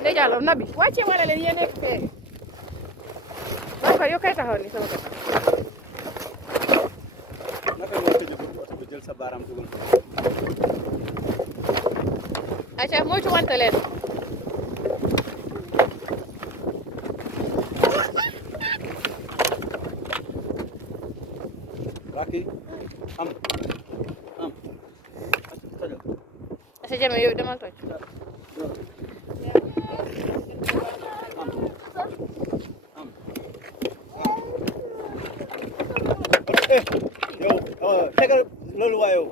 Ndey Diallo nabi wàcce wala leen yéen nekk fee waaw kay yow kay taxaw ni sama bopp. naka nga tëjee ba oto bi jël sa baaraam dugal ko. acca moytu wante leen. Raki am. acca jame yow demal toj. yow tegal loolu waa yow.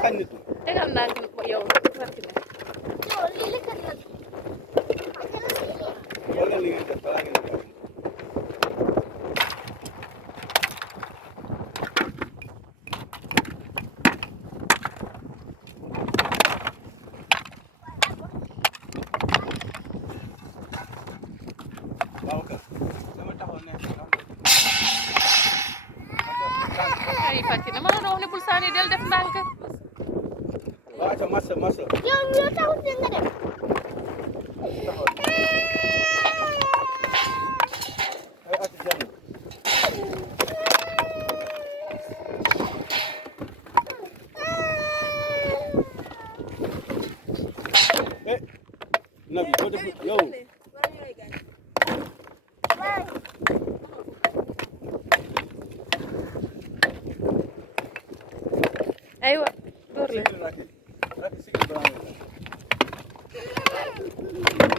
xañ nit ñi. tegal naa yow wala li ngeen def balaa ngeen def. waaw kay dama taxaw ne. ay Fatou dama la wax ne bul sànni del def ndànk. waaw ata massa. yow loo taxul fi nga def. ay ati jàmm. Nabi boo def yow. aywa door leen. Raki sigil balaa ngay def.